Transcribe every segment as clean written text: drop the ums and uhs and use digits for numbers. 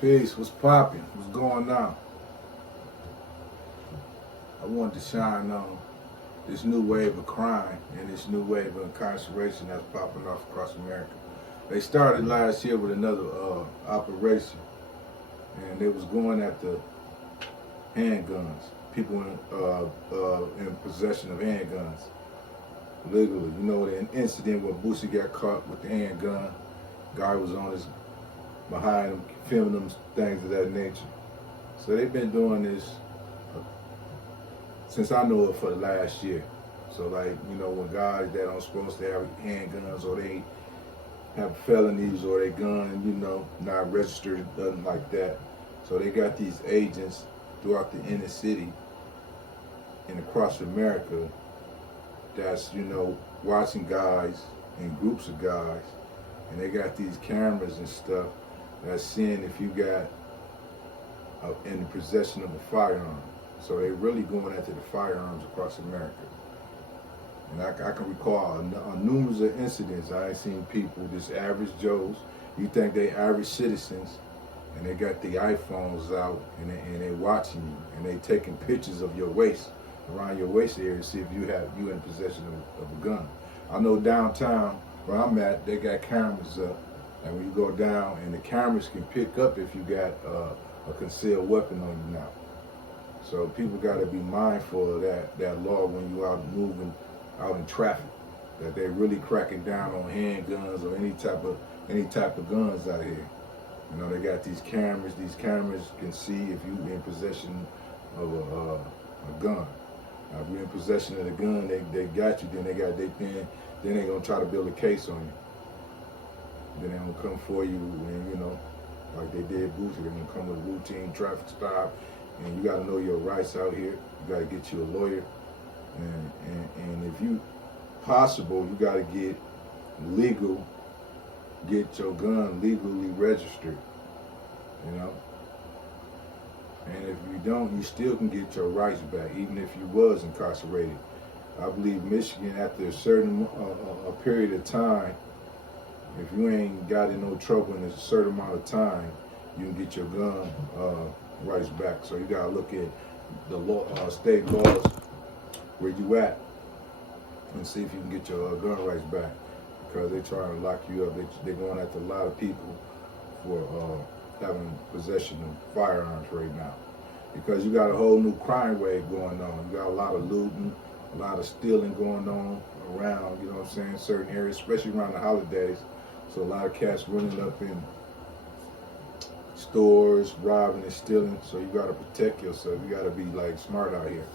Peace, what's popping? What's going on? I wanted to shine on this new wave of crime and this new wave of incarceration that's popping off across America. They started last year with another operation, and they was going after handguns. People in possession of handguns legally. You know, the incident where Boosie got caught with the handgun. Guy was on his behind him, filming them, things of that nature. So they've been doing this since I know it for the last year. So like, you know, when guys that aren't supposed to have handguns, or they have felonies, or they gun, you know, not registered, nothing like that. So they got these agents throughout the inner city and across America that's, you know, watching guys in groups of guys, and they got these cameras and stuff that's seeing if you got in the possession of a firearm. So they're really going after the firearms across America. And I can recall numerous of incidents. I ain't seen people, just average Joes. You think they average citizens, and they got the iPhones out, and they watching you, and they taking pictures of your waist, around your waist area, to see if you in possession of a gun. I know downtown where I'm at, they got cameras up, and when you go down, and the cameras can pick up if you got a concealed weapon on you now. So people got to be mindful of that law when you out moving out in traffic, that they're really cracking down on handguns or any type of guns out here. You know, they got these cameras. These cameras can see if you in possession of a gun. Now, if you're in possession of the gun, they got you. Then they gonna try to build a case on you. Then they gonna come for you, and you know, like they did Boosie. They're gonna come with a routine traffic stop, and you gotta know your rights out here. You gotta get you a lawyer, and if you possible, you gotta get your gun legally registered. You know, and if you don't, you still can get your rights back, even if you was incarcerated. I believe Michigan, after a certain a period of time, if you ain't got in no trouble in a certain amount of time, you can get your gun rights back. So you gotta look at the law, state laws where you at, and see if you can get your gun rights back, because they're trying to lock you up. They're going after a lot of people for having possession of firearms right now, because you got a whole new crime wave going on. You got a lot of looting, a lot of stealing going on around, you know what I'm saying, certain areas, especially around the holidays. So a lot of cats running up in stores, robbing and stealing. So you got to protect yourself. You got to be like smart out here.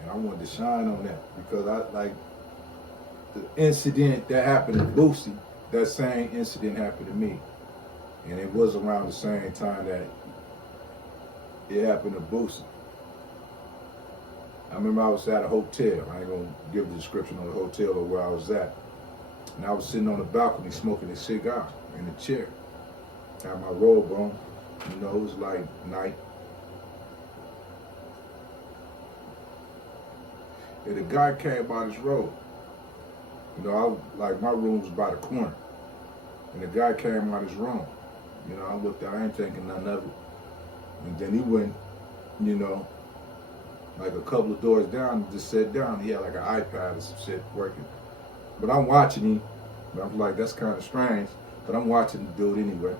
And I wanted to shine on that, because I like the incident that happened to Boosie. That same incident happened to me, and it was around the same time that it happened to Boosie. I remember I was at a hotel. I ain't gonna give the description of the hotel or where I was at. And I was sitting on the balcony smoking a cigar in a chair. Had my robe on. You know, it was like night. And the guy came by this road. You know, my room was by the corner. And the guy came out his room. You know, I looked out, I ain't thinking nothing of it. And then he went, you know, like a couple of doors down and just sat down. He had like an iPad or some shit working. But I'm watching him. But I'm like, that's kind of strange. But I'm watching the dude anyway.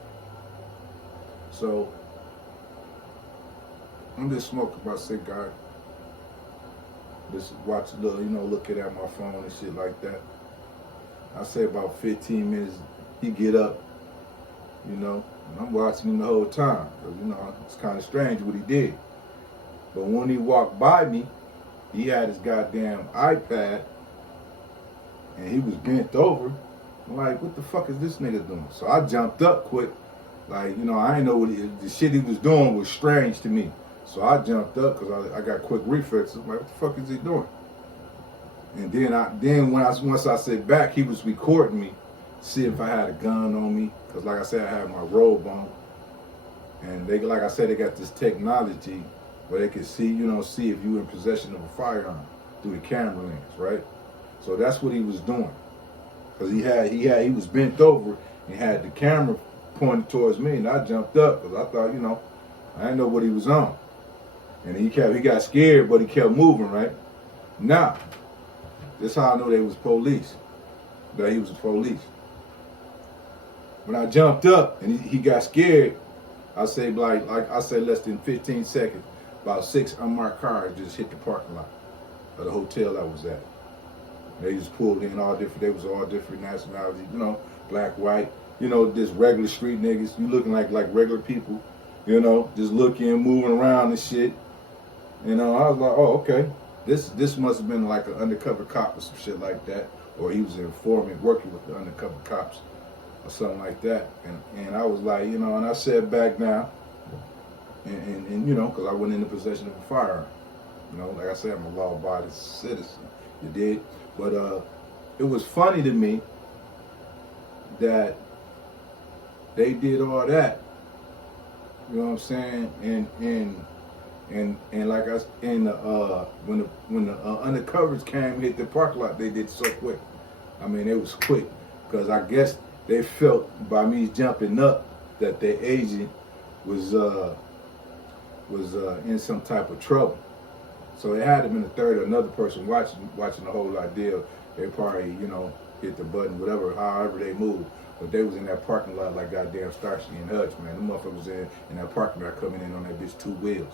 So I'm just smoking my cigar. Just watch a little, you know, looking at my phone and shit like that. I say about 15 minutes, he get up, you know, And I'm watching him the whole time. Because, you know, it's kind of strange what he did. But when he walked by me, he had his goddamn iPad, and he was bent over. I'm like, what the fuck is this nigga doing? So I jumped up quick. Like, you know, I didn't know what the shit he was doing was strange to me. So I jumped up because I got quick reflexes. I'm like, what the fuck is he doing? And then once I sit back, he was recording me, see if I had a gun on me. Because like I said, I had my robe on. And they, like I said, they got this technology where they can see, you know, see if you in possession of a firearm through the camera lens, right? So that's what he was doing. Because he was bent over and had the camera pointed towards me, and I jumped up because I thought, you know, I didn't know what he was on. And he got scared, but he kept moving, right? Now, this is how I know they was police, that he was police. When I jumped up and he got scared, I say like I said less than 15 seconds, about 6 unmarked cars just hit the parking lot of the hotel I was at. They just pulled in all different, they was all different nationalities, you know, black, white, you know, just regular street niggas, you looking like regular people, you know, just looking, moving around and shit. You know, I was like, oh, okay. This must have been like an undercover cop or some shit like that. Or he was an informant working with the undercover cops or something like that. And I was like, you know, and I sat back down and you know, because I wasn't in the possession of a firearm. You know, like I said, I'm a law-abiding citizen. You did? But it was funny to me that they did all that. You know what I'm saying? And like when the undercovers came and hit the parking lot, they did so quick. I mean, it was quick because I guess they felt by me jumping up that their agent was in some type of trouble. So it had to been another person watching the whole idea. They probably, you know, hit the button, whatever, however they moved. But they was in that parking lot like goddamn Starsky and Hutch, man. The motherfucker was in that parking lot coming in on that bitch 2 wheels.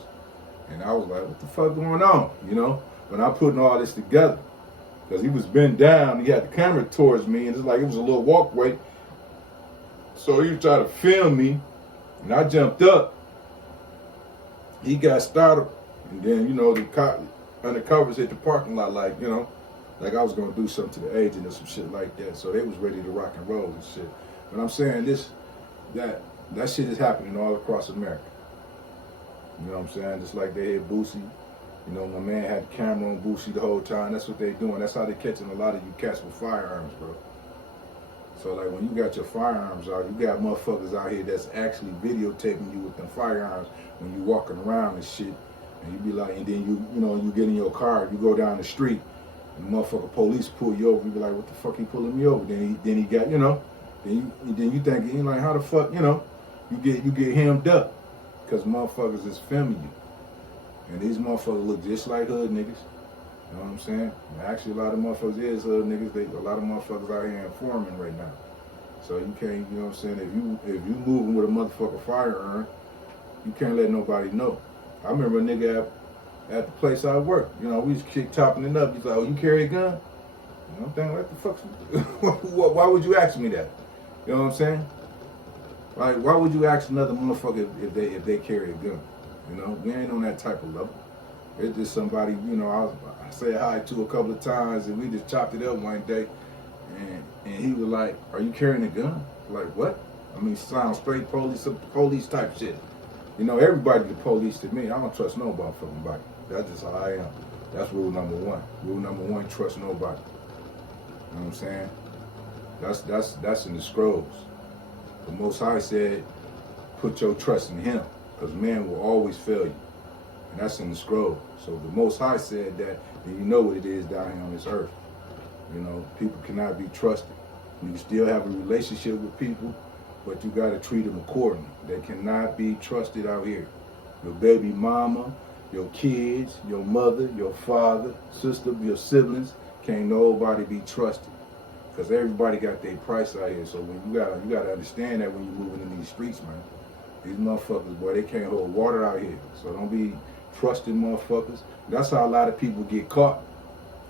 And I was like, what the fuck going on, you know? But I'm putting all this together. Because he was bent down, he had the camera towards me, and it's like it was a little walkway. So he was trying to film me, and I jumped up. He got startled, and then, you know, the undercovers hit the parking lot like, you know, like I was going to do something to the agent or some shit like that. So they was ready to rock and roll and shit. But I'm saying that shit is happening all across America. You know what I'm saying? Just like they hit Boosie. You know, my man had the camera on Boosie the whole time. That's what they doing. That's how they catching a lot of you cats with firearms, bro. So like when you got your firearms out, you got motherfuckers out here that's actually videotaping you with them firearms when you walking around and shit. And you be like, and then you know, you get in your car, you go down the street, and the motherfucker police pull you over. You be like, what the fuck he pulling me over? Then he got, you know, then you think, you like, how the fuck, you know, you get hemmed up. Because motherfuckers is filming you. And these motherfuckers look just like hood niggas. You know what I'm saying? And actually, a lot of motherfuckers is hood niggas. A lot of motherfuckers out here informing right now. So you can't, you know what I'm saying? If you moving with a motherfucker firearm, you can't let nobody know. I remember a nigga at the place I work. You know, we just keep topping it up. He's like, oh, you carry a gun? You know, I'm thinking, what the fuck? Why would you ask me that? You know what I'm saying? Like, why would you ask another motherfucker if they carry a gun? You know, we ain't on that type of level. It's just somebody, you know, I say hi to a couple of times, and we just chopped it up one day, and he was like, "Are you carrying a gun?" Like, what? I mean, sounds straight police type shit. You know, everybody the police to me. I don't trust no motherfucking body. That's just how I am. That's rule number one. Rule number one: trust nobody. You know what I'm saying? That's in the scrolls. The Most High said, put your trust in him, because man will always fail you. And that's in the scroll. So the Most High said that, and you know what it is down here on this earth. You know, people cannot be trusted. You can still have a relationship with people, but you got to treat them accordingly. They cannot be trusted out here. Your baby mama, your kids, your mother, your father, sister, your siblings, can't nobody be trusted. Because everybody got their price out here. So when you gotta understand that when you're moving in these streets, man. These motherfuckers, boy, they can't hold water out here. So don't be trusting motherfuckers. That's how a lot of people get caught.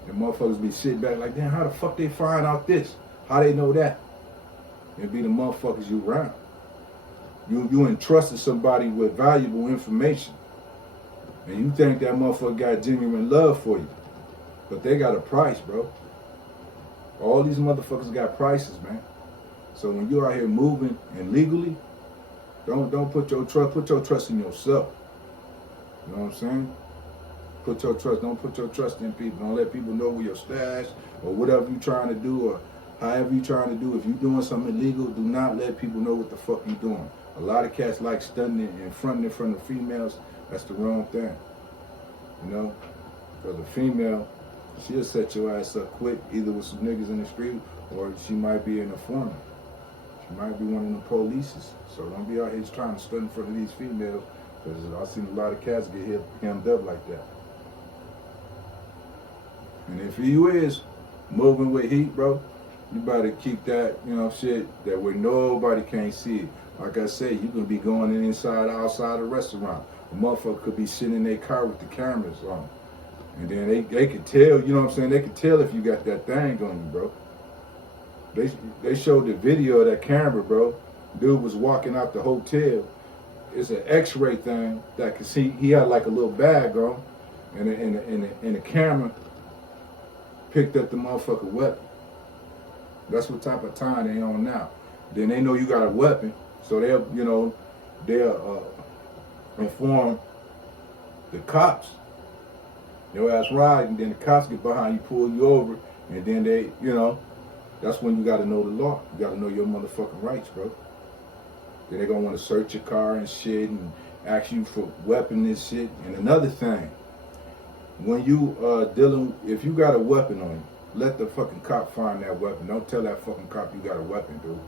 And motherfuckers be sitting back like, damn, how the fuck they find out this? How they know that? It be the motherfuckers you around. You entrusted somebody with valuable information, and you think that motherfucker got genuine love for you, but they got a price, bro. All these motherfuckers got prices, man. So when you're out here moving and legally, don't put your trust in yourself. You know what I'm saying? Don't put your trust in people. Don't let people know where your stash or whatever you trying to do or however you trying to do. If you doing something illegal, do not let people know what the fuck you doing. A lot of cats like stunning in front of females. That's the wrong thing. You know? Because a female, she'll set your ass up quick, either with some niggas in the street or she might be an informant. She might be one of the polices. So don't be out here trying to stun in front of these females, because I've seen a lot of cats get hemmed up like that. And if you is moving with heat, bro, you better keep that, shit, that where nobody can't see it. Like I say, you can be going in inside, outside a restaurant. A motherfucker could be sitting in their car with the cameras on. And then they could tell, you know what I'm saying? They could tell if you got that thing on you, bro. They showed the video of that camera, bro. Dude was walking out the hotel. It's an X-ray thing that could see. He had like a little bag on, and the camera picked up the motherfucking weapon. That's what type of time they on now. Then they know you got a weapon, so they'll inform the cops. Your ass ride, and then the cops get behind you, pull you over, and then they, that's when you got to know the law. You got to know your motherfucking rights, bro. Then they're going to want to search your car and shit and ask you for weapon and shit. And another thing, when you if you got a weapon on you, let the fucking cop find that weapon. Don't tell that fucking cop you got a weapon, dude.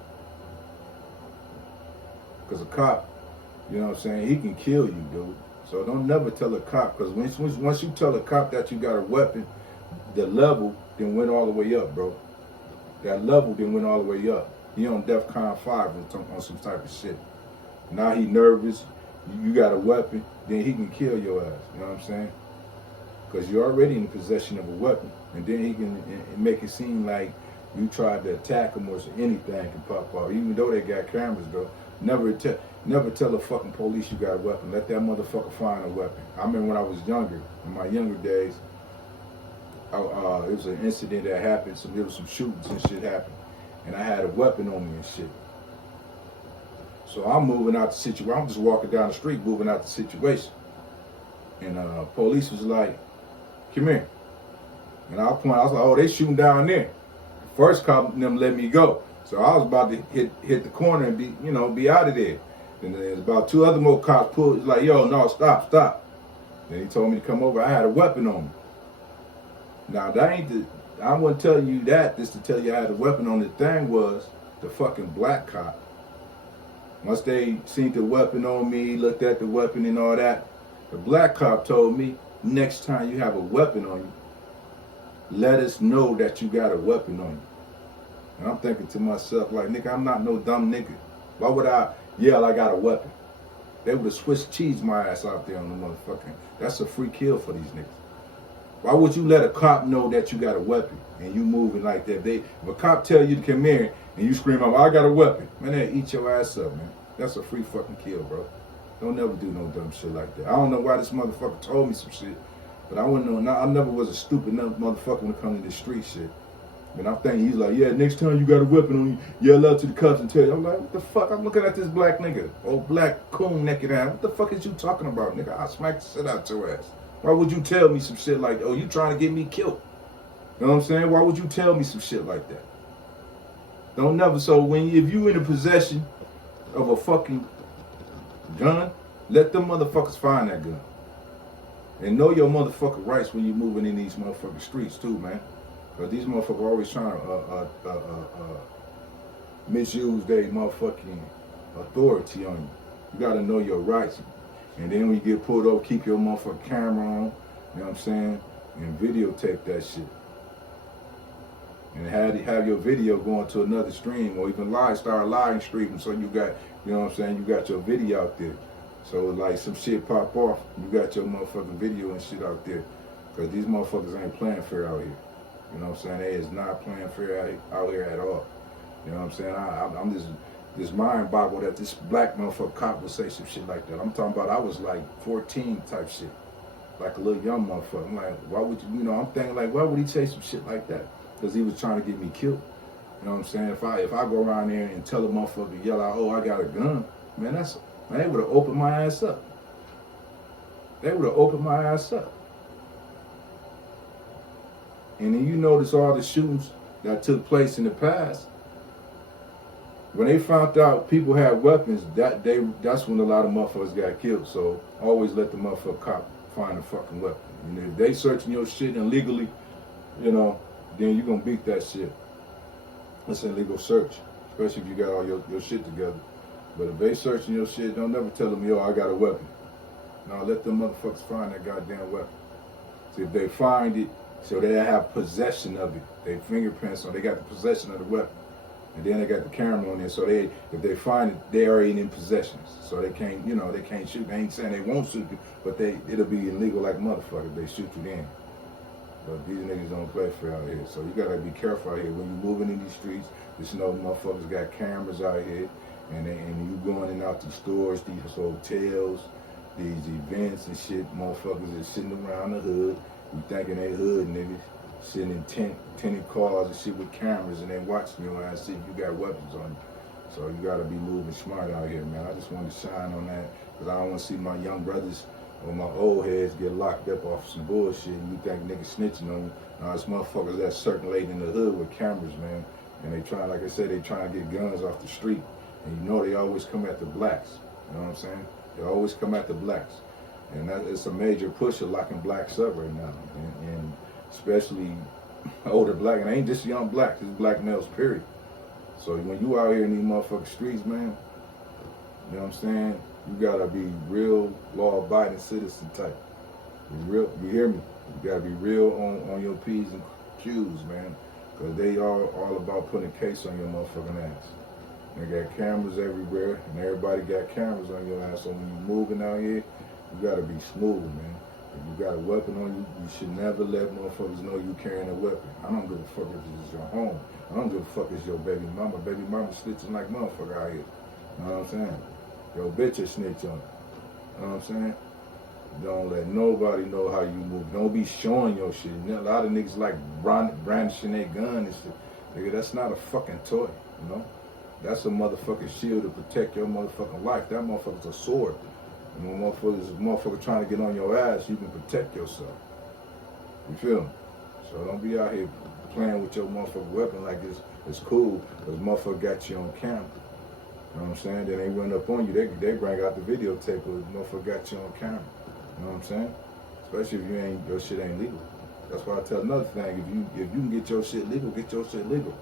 Because a cop, you know what I'm saying, he can kill you, dude. So don't never tell a cop, because once you tell a cop that you got a weapon, the level then went all the way up, bro. That level then went all the way up. He on DEFCON 5 on some type of shit. Now he nervous. You got a weapon, then he can kill your ass. You know what I'm saying? Because you're already in possession of a weapon, and then he can make it seem like you tried to attack him or anything can pop off. Even though they got cameras, though, never tell the fucking police you got a weapon. Let that motherfucker find a weapon. I remember when I was younger, in my younger days, it was an incident that happened. There was some shootings and shit happened, and I had a weapon on me and shit. So I'm moving out the situation. I'm just walking down the street, moving out the situation, and police was like, "Come here." And I was like, "Oh, they shooting down there." The first cop them let me go, so I was about to hit the corner and be out of there. And then there's about two other more cops pulled. It's like, "Yo, no, stop." Then he told me to come over. I had a weapon on me. Now that ain't I wasn't telling you that just to tell you I had a weapon on. The thing was the fucking black cop. Once they seen the weapon on me, looked at the weapon and all that, the black cop told me, next time you have a weapon on you, let us know that you got a weapon on you. And I'm thinking to myself, like, nigga, I'm not no dumb nigga. Why would I yell I got a weapon? They would have Swiss cheese my ass out there on the motherfucking. That's a free kill for these niggas. Why would you let a cop know that you got a weapon and you moving like that? If a cop tell you to come here and you scream out, "I got a weapon," man, they'll eat your ass up, man. That's a free fucking kill, bro. Don't never do no dumb shit like that. I don't know why this motherfucker told me some shit, but I wouldn't know. I never was a stupid enough motherfucker when it comes to this street shit. And I'm thinking he's like, "Yeah, next time you got a weapon on you, yell out to the cops and tell you." I'm like, "What the fuck?" I'm looking at this black nigga, old black coon naked ass. What the fuck is you talking about, nigga? I'll smack the shit out your ass. Why would you tell me some shit like, "Oh, you trying to get me killed"? You know what I'm saying? Why would you tell me some shit like that? Don't never. So if you in the possession of a fucking gun, let them motherfuckers find that gun. And know your motherfucking rights when you moving in these motherfucking streets too, man. Because these motherfuckers always trying to misuse their motherfucking authority on you. You gotta know your rights. And then when you get pulled over, keep your motherfucking camera on, you know what I'm saying? And videotape that shit. And have your video going to another stream, or even start live streaming, so you got, you know what I'm saying, you got your video out there. So like some shit pop off, you got your motherfucking video and shit out there. Because these motherfuckers ain't playing fair out here. You know what I'm saying? They is not playing fair out here at all. You know what I'm saying? I'm just this mind boggle that this black motherfucker cop would say some shit like that. I'm talking about I was like 14 type shit, like a little young motherfucker. I'm like, why would you, I'm thinking like, why would he say some shit like that? Because he was trying to get me killed. You know what I'm saying? If I go around there and tell a motherfucker, yell out, oh, I got a gun, man, they would have opened my ass up. They would have opened my ass up. And then you notice all the shootings that took place in the past. When they found out people had weapons, that's when a lot of motherfuckers got killed. So always let the motherfucker cop find a fucking weapon. And if they searching your shit illegally, then you gonna beat that shit. It's an illegal search, especially if you got all your shit together. But if they searching your shit, don't never tell them, yo, I got a weapon. No, let them motherfuckers find that goddamn weapon. See, if they find it, so they have possession of it. They fingerprints, so they got the possession of the weapon. And then they got the camera on there, so if they find it, they already in possession. So they can't, they can't shoot. They ain't saying they won't shoot you, but it'll be illegal like motherfucker if they shoot you then. But these niggas don't play fair out here. So you gotta be careful out here. When you moving in these streets, just know motherfuckers got cameras out here, and you going in and out these stores, these hotels, these events and shit, motherfuckers is sitting around the hood. You thinking they hood niggas, sitting in tinted cars and shit with cameras, and they watching your ass, see if you got weapons on you. So you gotta be moving smart out here, man. I just want to shine on that, because I don't want to see my young brothers or my old heads get locked up off some bullshit, and you think niggas snitching on you. It's motherfuckers that's circulating in the hood with cameras, man. And they trying, like I said, they trying to get guns off the street. And they always come at the blacks. You know what I'm saying? They always come at the blacks. And it's a major push of locking blacks up right now. And especially older black, and it ain't just young blacks, it's black males, period. So when you out here in these motherfucking streets, man, you know what I'm saying? You gotta be real law-abiding citizen type. You hear me? You gotta be real on your P's and Q's, man. Because they are all about putting a case on your motherfucking ass. They got cameras everywhere, and everybody got cameras on your ass. So when you moving out here, you gotta be smooth, man. If you got a weapon on you, you should never let motherfuckers know you carrying a weapon. I don't give a fuck if it's your home. I don't give a fuck if it's your baby mama. Baby mama snitching like motherfucker out here. You know what I'm saying? Your bitch will snitch on you. You know what I'm saying? Don't let nobody know how you move. Don't be showing your shit. A lot of niggas like brandishing their gun and shit. Nigga, that's not a fucking toy, That's a motherfucking shield to protect your motherfucking life. That motherfucker's a sword. And when motherfucker trying to get on your ass, you can protect yourself. You feel me? So don't be out here playing with your motherfucking weapon like it's cool, because motherfucker got you on camera. You know what I'm saying? Then they run up on you, they bring out the videotape of motherfucker got you on camera. You know what I'm saying? Especially if your shit ain't legal. That's why I tell another thing, if you can get your shit legal, get your shit legal.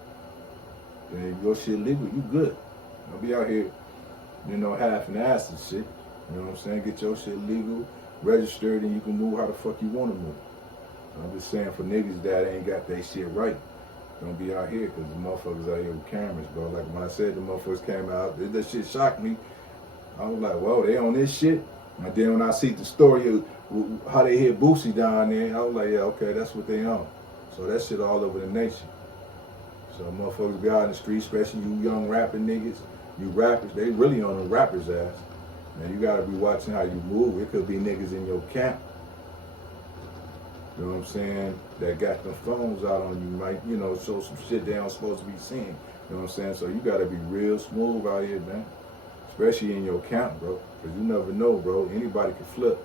And if your shit legal, you good. Don't be out here, half and ass and shit. You know what I'm saying? Get your shit legal, registered, and you can move how the fuck you want to move. So I'm just saying, for niggas that ain't got their shit right, don't be out here, because the motherfuckers out here with cameras, bro. Like when I said the motherfuckers came out, that shit shocked me. I was like, whoa, they on this shit? And then when I see the story of how they hit Boosie down there, I was like, yeah, okay, that's what they on. So that shit all over the nation. So motherfuckers be out in the street, especially you young rapping niggas, you rappers, they really on the rappers' ass. Now you gotta be watching how you move. It could be niggas in your camp, you know what I'm saying, that got them phones out on you, might, show some shit they don't supposed to be seeing. You know what I'm saying? So you gotta be real smooth out here, man. Especially in your camp, bro. Because you never know, bro. Anybody can flip.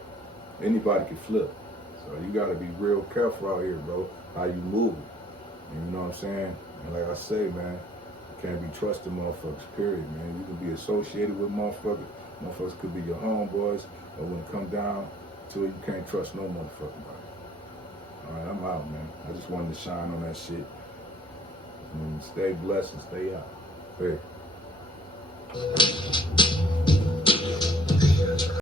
Anybody can flip. So you gotta be real careful out here, bro, how you move. And you know what I'm saying? And like I say, man, you can't be trusting motherfuckers, period, man. You can be associated with motherfuckers. Motherfuckers could be your homeboys, but when it come down to it, you can't trust no motherfucking body. All right, I'm out, man. I just wanted to shine on that shit. And stay blessed and stay out. Hey.